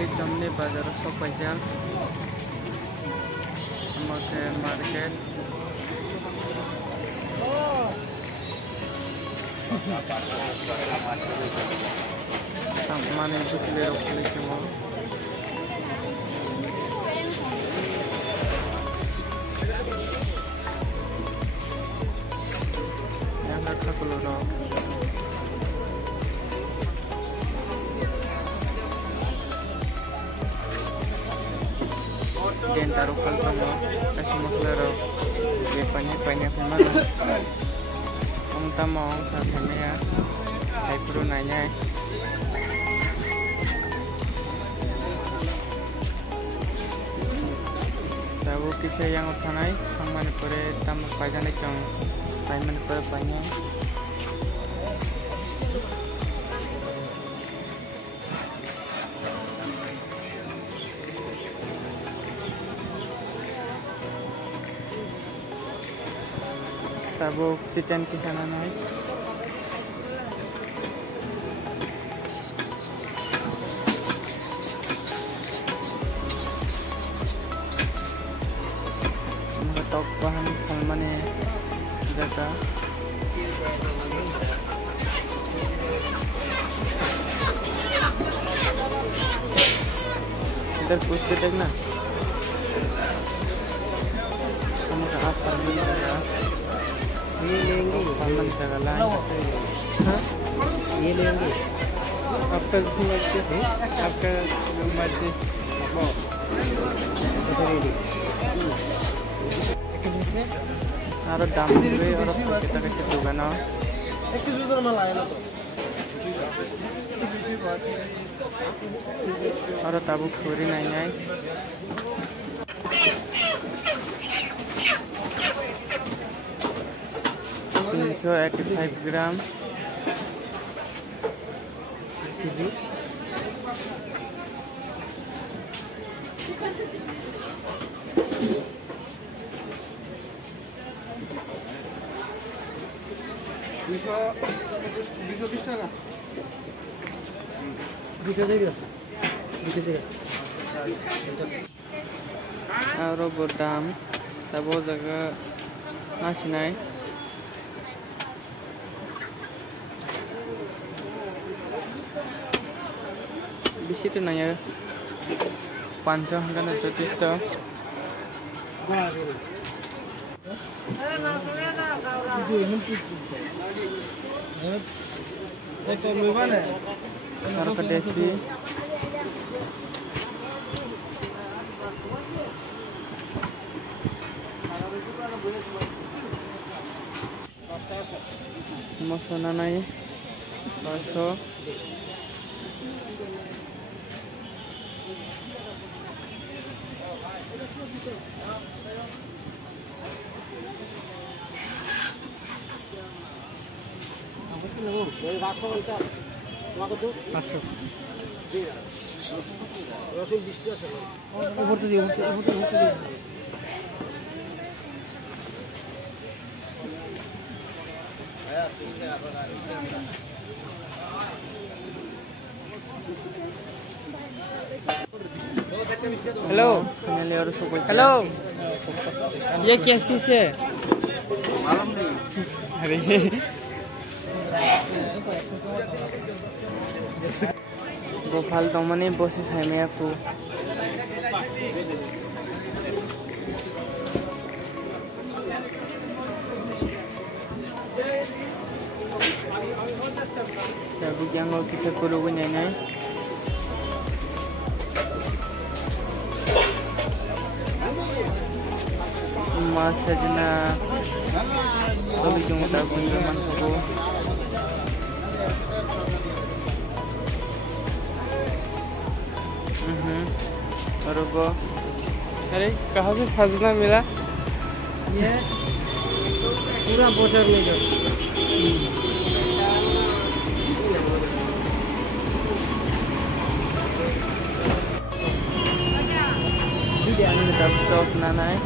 Kali Jomni Bazar Sopajang Make market Saman itu clear kali semua yang kakak keluar dan taruh kaltamo kasih maklaro banyak mana om tamong sampai ya hai puru nanya tahu kisah yang uthanai sampai pore tam pajane chong sampai pore banyak Tabuk chicken ke sana naik mengetok bahan kalmane jaga इधर पूछ के देखना हम आप कर ये लेंगे सामान सगला ये लेंगे आपका आपका मर्जी और दाम भी और कितना कैसे होगा ना एक दूसरा माल आया ना तो और ताबू खोरी नहीं है 385 gram और दाम तब वो जगह नाशिनाय बेसी तो नहीं है 500 हंगाना जथेष्ट देसी मसला नहीं 500 हेलो हेलो ये कैसी से मालूम नहीं अरे गोपाल दमने बसे साइमे aku Tapi jangan kita perlu nyanyi. Mas sajna lebih jauh tak kunjung masuk. और वो अरे कहाँ से सजना मिला ये पूरा बॉर्डर में जो टॉप नाना है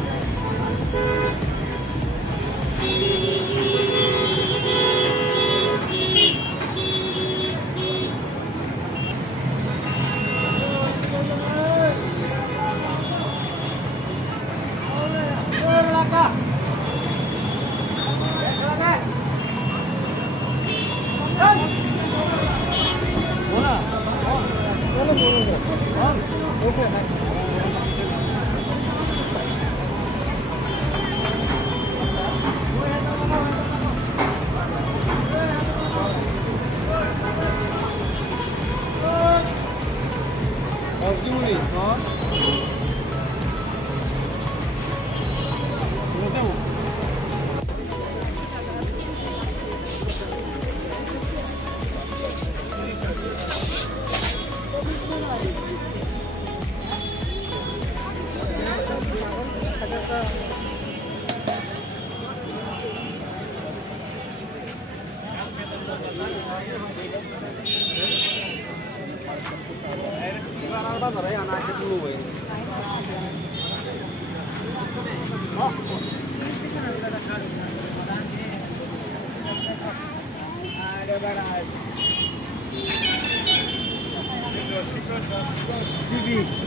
TV